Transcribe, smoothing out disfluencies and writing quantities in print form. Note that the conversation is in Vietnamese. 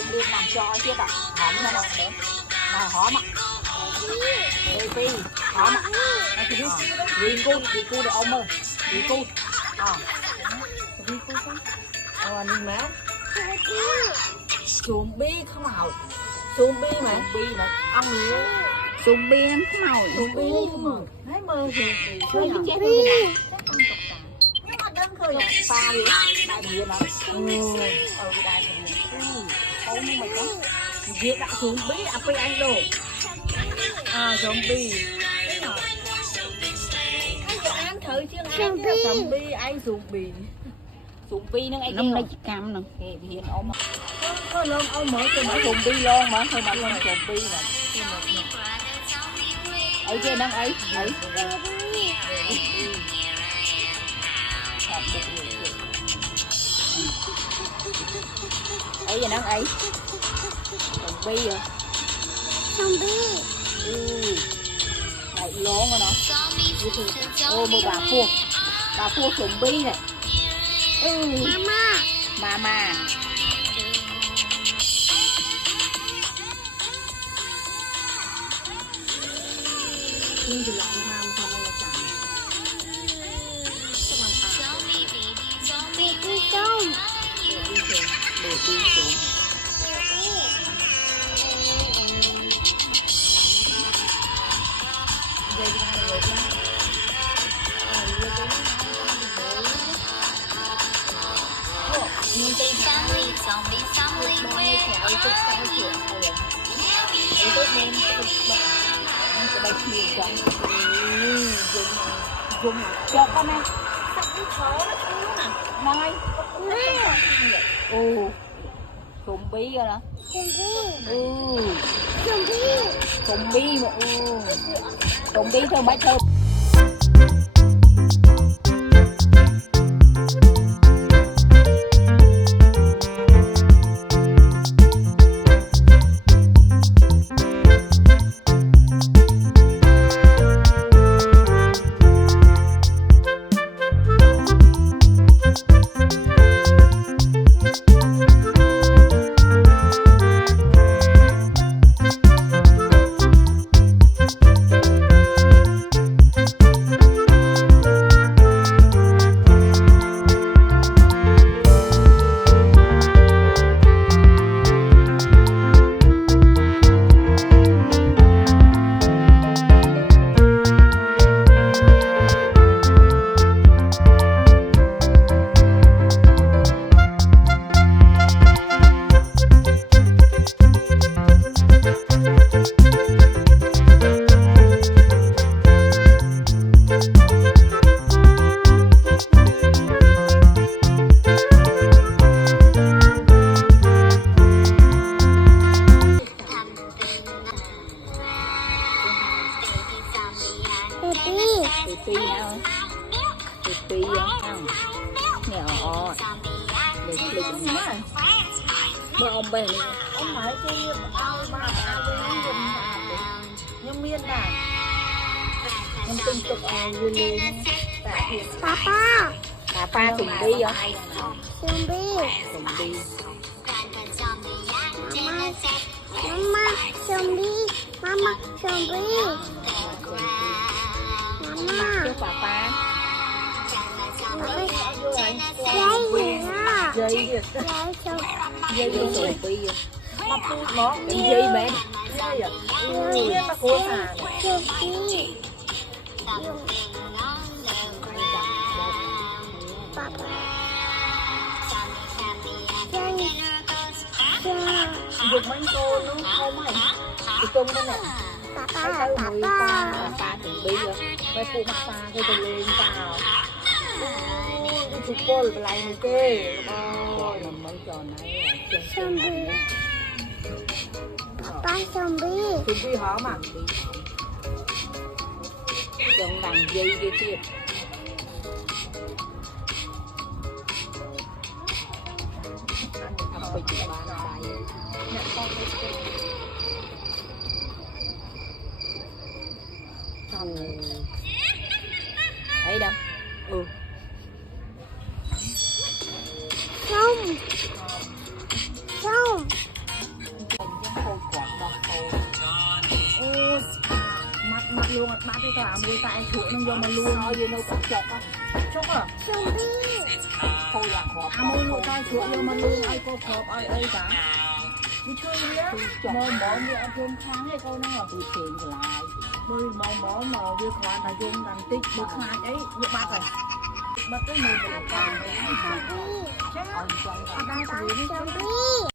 anh đưa làm cho chứ ạ. Hỏng ra nào nữa. Nào hỏng ạ. Đi hỏng ạ. Đi cu để ông ơi. Đi cu. Đi cu con. Nhìn má. Xuống bi không màu. Xuống bi mà. Ông nhớ. Xuống bi nó không màu. Xuống bi không màu. Thấy mơ thì chơi cái chết rồi. Nhưng mà đơn khởi pha đi. Đại bia nó. Cái đại bia. Không nhưng mà có. Việc đã xuống bi à phải anh đồ. Xuống bi. Anh cho ăn thử chứ anh xuống bi anh xuống bi. Xuống bi nó ngay năm nay chỉ cam nè. Hiện ông có lông ông mở cho mở xuống bi luôn mà thôi mà lên xuống bi mà. Ấy kia đang ấy. Ấy giờ đang ấy. Xuống bi rồi. Xuống bi. Đấy lon rồi nó. Ô một bà phu xuống bi này. Mama. Nhưng thì lại ham không ai chẳng. Để đi xuống. Nhưng cái dùng cho con này sắp cái khó nó nói cùng bí rồi đó cùng bí mà cùng bí thôi bác thơm. Phi không nhỏ để lịch mà bữa ông bên ông nói chứ mà nhưng miên à nhưng tinh tục vui lên papa sùng bi không sùng bi mama chứ papa dây sùng bi nó dây bé nó cố thà dục mấy cô nó không hay thì tung cái này papa sùng bi rồi mấy phụ mặt pha cái tôi lên vào chụp cô lại này kê làm mấy trò này zombie hả mà chọn đằng dây kia kia anh bị chụp ba tay thấy đâu ba cái cả mùi tại chuột nó vô mà luôn nói gì đâu cũng chọc á chọc à thôi là khó mùi mùi tại chuột vô mà luôn ai có khớp ai cả đi chơi á mò mò đi ăn cơm sáng hay câu nó từ tiền lại mùi mò mò mà việc hoàn là dùng đằng tích được hai ấy việc bạc rồi bạc cái mùi mình còn chắc ở đây